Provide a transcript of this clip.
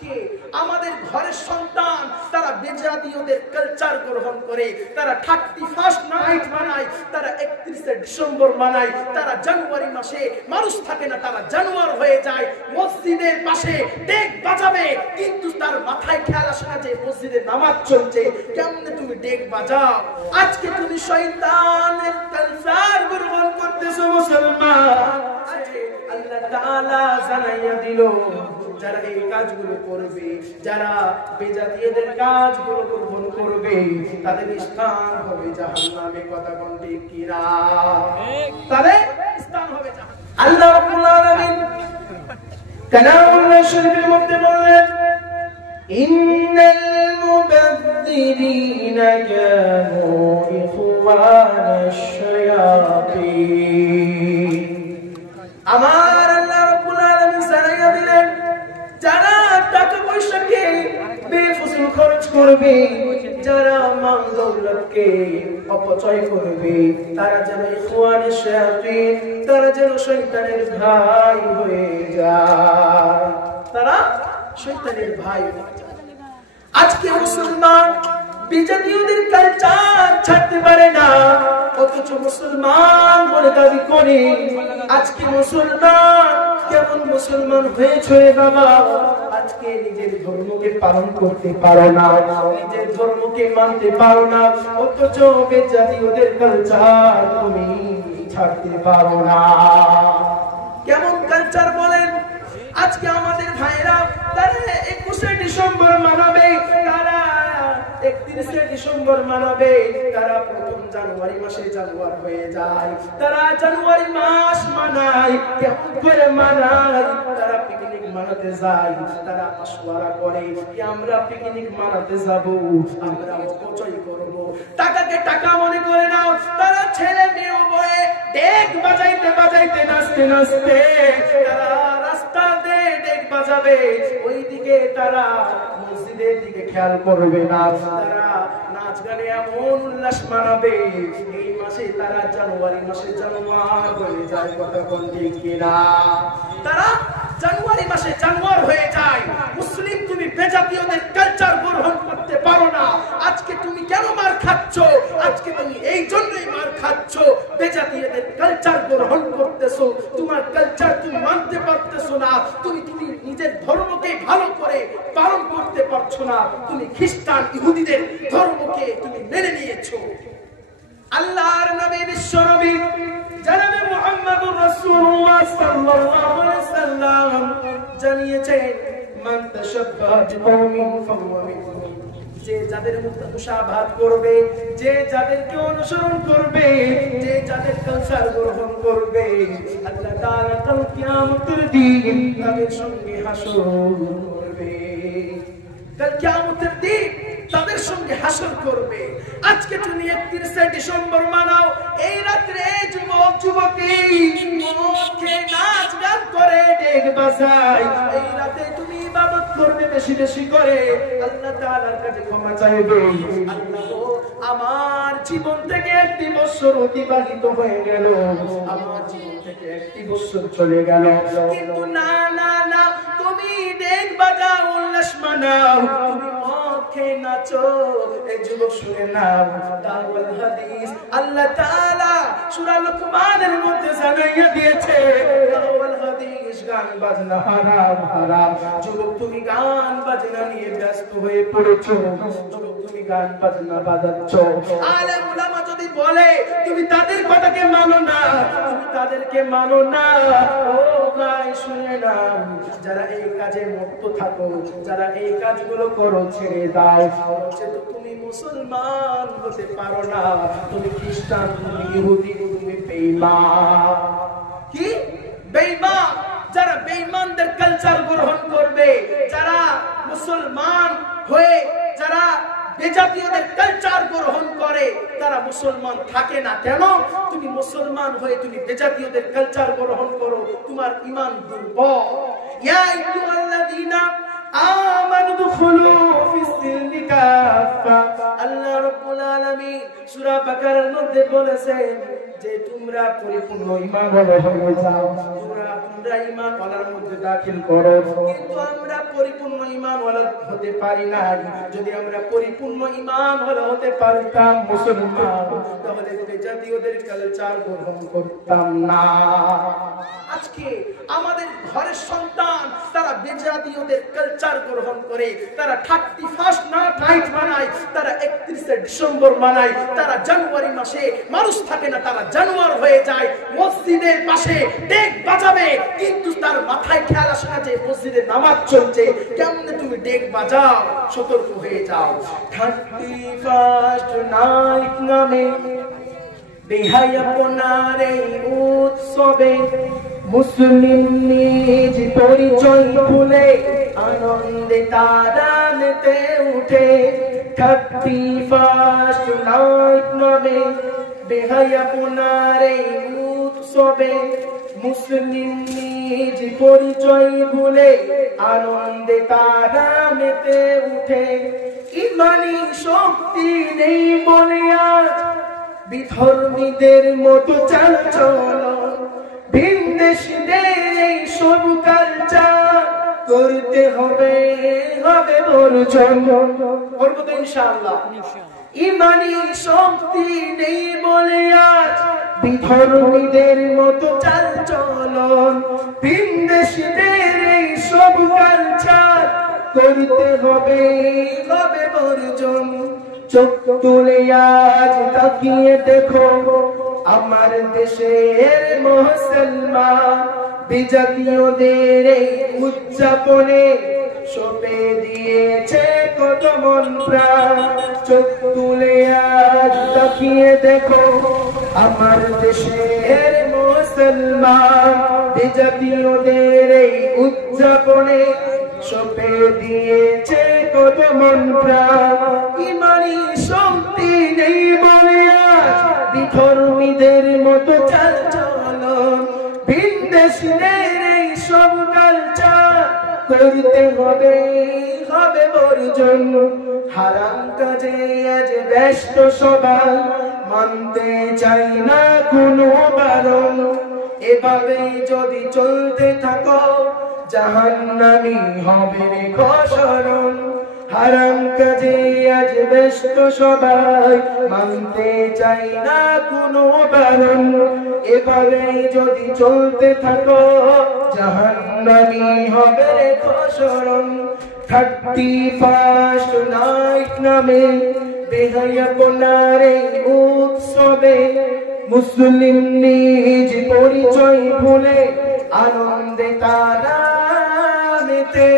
আজকে আমাদের ঘরের সন্তান তারা বেজাতীয়দের কালচার গ্রহণ করে, তারা 31st নাইট মানায়, তারা 31শে ডিসেম্বর মানায়, তারা জানুয়ারি মাসে মানুষ থাকে না, তারা জানুয়ার হয়ে যায়, মসজিদের পাশে ডেক বাজাবে, কিন্তু তার মাথায় খেয়াল আসে না যে মসজিদে নামাজ চলছে, কেমনে তুমি ডেক বাজাও? আজকে তুমি শয়তানের কালচার গ্রহণ করতেছো মুসলমান। আল্লাহ তাআলা জানাইয়া দিল, যারা এই কাজগুলো করবে, যারা বেজাতীয়দের কাজগুলো গ্রহণ করবে, তাদের স্থান হবে জাহান্নামে। কথা কোন ঠিক কি না? তাদের স্থান হবে জাহান্নাম। আল্লাহ রাব্বুল আলামিন কালামুল্লাহ শরীফের মধ্যে বললেন, ইন্নাল মুবাযযিরিনা কানু ইখওয়ানাশ শায়াতিন। আমার আল্লাহ রাব্বুল আলামিন জানাইয়া দিলেন, যারা টাকা পয়সাকে বেফজল খরচ করবে, যারা মাল দৌলতকে অপচয় করবে, তারা যেন ইখওয়ানাশ শায়াতিন, তারা যেন শয়তানের ভাই হয়ে যায়, তারা শয়তানের ভাই হয়ে যায়। আজকে মুসলমান বিজাতীয়দের কালচার ছাড়তে পারে না, অথচ মুসলমান বলে দাবি করে। আজকে মুসলমান কেমন মুসলমান হয়েছে বাবা? আজকে নিজের ধর্মকে পালন করতে পারো না, নিজের ধর্মকে মানতে পারো না, অথচ বেজাতীয়দের কালচার তুমি ছাড়তে পারো না। কেমন কালচার বলেন? আজকে আমাদের ভাইরা তারা 21শে ডিসেম্বর মানাবে, তারা 31শে ডিসেম্বর মানাবে, তারা প্রথম জানুয়ারি মাসে জানুয়ার হয়ে যায়, তারা জানুয়ারি মাস মানায়। কেমন করে মানায়? তারা পিকনিক মানাতে যায়, তারা মাসওয়ারা করে কি আমরা পিকনিক মানাতে যাব, আমরা অপচয় করব, টাকাকে টাকা মনে করে নাও। তারা ছেলে মেয়ে উভয়ে ডেক বাজাইতে বাজাইতে, নাচতে নাচতে তারা রাস্তাতে ডেক বাজাবে, ওইদিকে তারা মসজিদের দিকে খেয়াল করবে না। তারা নাচ গানে এমন উল্লাস মানাবে, এই মাসে তারা জানুয়ারি মাসে জানুয়ার হয়ে যায়। কথা কোন ঠিক কিনা? তারা জানুয়ারি মাসে জানুয়ার হয়ে যায়। মুসলিম তুমি বেজাতীয়দের কালচার গ্রহণ করতে পারো না। আজকে তুমি কেন মার খাচ্ছ? আজকে তুমি এই জন্যই মার খাচ্ছ, বেজাতীয়দের কালচার গ্রহণ করতেছো, তোমার কালচার তুমি মানতে পারতেছো না, তুমি নিজের ধর্মকে ভালো করে পালন করতে পারছো না, তুমি খ্রিস্টান ইহুদিদের ধর্মকে তুমি মেনে নিয়েছো। আল্লাহর নবী বিশ্ব নবী জনাবে মুহাম্মদুর রাসূলুল্লাহ সাল্লাল্লাহু আলাইহি ওয়াসাল্লাম জানিয়েছেন, মান তাশাব্বাহা বিকওমিন ফাহুয়া মিনহুম। যে যাদের মুশাবাহাত করবে, যে যাদেরকে অনুসরণ করবে, যে যাদের কালচার গ্রহণ করবে, আল্লাহ তাআলা কাল কিয়ামতের দিন তাদের সঙ্গে হাসর করবে। কাল কিয়ামতের দিন তাদের সঙ্গে হাসর করবে। আজকে তুমি 31শে ডিসেম্বর মানাও, এই রাত্রে যুবক যুবতী মুখে নাচ গান করে ডেক বাজায়, এই রাতে তুমি ইবাদত করবে বেশি বেশি করে, আল্লাহ তাআলার কাছে ক্ষমা চাইবে। আল্লাহ, আমার জীবন থেকে 1 বছর অতিবাহিত হয়ে গেল, আমার জীবন থেকে 1 বছর চলে গেল, কিন্তু না না না, তুমি ডেক বাজাও, উল্লাস মানাও, তুমি মুখে নাচো। এই যুবক শুনে নাও, দাওয়াল হাদিস আল্লাহ তাআলা সূরা লুকমানের মধ্যে জানাইয়া দিয়েছে, দাওয়াল হাদিস গান বাজনা হারাম হারাম। যুবক তুমি গান বাজনা নিয়ে ব্যস্ত হয়ে পড়েছো, যুবক তুমি গান বাজনা বাজাচ্ছো। আলেম উলামা যদি বলে তুমি তাদের কথাকে মানো না, তুমি তাদেরকে মানো না, ও ভাই শুনে নাও, যারা এই কাজে মত্ত থাকো, যারা এই কাজগুলো করো, ছেড়ে দাও। তুমি মুসলমান হতে পারো না, তুমি খ্রিস্টান, তুমি ইহুদি, তুমি বেঈমান। কি বেঈমান? যারা বেঈমানদের কালচার গ্রহণ করবে, যারা মুসলমান হয়ে যারা বেজাতীয়দের কালচার গ্রহণ করে, তারা মুসলমান থাকে না। কেন? তুমি মুসলমান হয়ে তুমি বেজাতীয়দের কালচার গ্রহণ করো, তোমার ঈমান দুর্বল। ইয়া আইয়ুহাল্লাযীনা আমানু দুখুলু ফিস-সিলমি কাফা। আল্লাহ রাব্বুল আলামিন সূরা বাকারার মধ্যে বলেছেন যে তোমরা পরিপূর্ণ ঈমানওয়ালা হয়ে যাও, তোমরা তোমরা ঈমানওয়ালার মধ্যে দাখিল করো, কিন্তু আমরা পরিপূর্ণ ঈমানওয়ালা হতে পারি না। যদি আমরা পরিপূর্ণ ঈমানওয়ালা হতে পারতাম মুসলমান, তাহলে বেজাতীয়দের কালচার গ্রহণ করতাম না। আজকে আমাদের ঘরের সন্তান তারা বেজাতীয়দের কালচার গ্রহণ করে, তারা 31 নাইট বানায়, তারা 31 ডিসেম্বর বানায়, তারা জানুয়ারি মাসে মানুষ থাকে না, তারা জানুয়ার হয়ে যায়। মসজিদের পাশে ডেক বাজাবে, কিন্তু তার মাথায় খেয়াল আসে না যে মসজিদে নামাজ চলছে। কেমনে তুমি ডেক বাজাও? সতর্ক হয়ে যাও। 31 নাইট নামে বেহায়াপনার এই উৎসবে মুসলিম নিজ পরিচয় ভুলে আনন্দে তারা মেতে উঠে। 31 নাইট নামে বেহায়াপনার এই উৎসবে মুসলিম নিজ পরিচয় ভুলে আনন্দে তারা মেতে উঠে। ইমানি শক্তি নেই বলে আজ বিধর্মীদের মতো চালচলন, ভিনদেশীদের এই সব কালচার করতে হবে বর্জন। করবো তো ইনশাআল্লাহ। ইমানি শক্তি নেই বলে আজ বিধর্মীদের মতো চালচলন, ভিনদেশীদের এই সব কালচার করতে হবে বর্জন। চোখ তুলে আজ তাকিয়ে দেখো আমার দেশের মুসলমান বিজাতীয়দের এই উদযাপনে সঁপে দিয়েছে কত মন প্রাণ। চোখ তুলে আজ তাকিয়ে দেখো আমার দেশের মুসলমান বিজাতীয়দের এই উদযাপনে সঁপে দিয়েছে কত মন প্রাণ। ইমানি শক্তি নেই বলে আজ বিধর্মীদের মতো চালচলন, ভিনদেশীদের এই সব কালচার করতে হবে বর্জন। হারাম কাজে আজ ব্যস্ত সবাই, মানতে চাই না কোনো বারণ। এভাবে যদি চলতে থাকো জাহান্নামী হবে রেখো স্মরণ। হারাম কাজে আজ ব্যস্ত সবাই, মানতে চাই না কোনো বারণ। এভাবে যদি চলতে থাকো জাহান্নামী হবে রেখো স্মরণ। 31 নাইট নামে বেহায়াপনার এই উৎসবে মুসলিম নিজ পরিচয় ভুলে আনন্দে তারা মেতে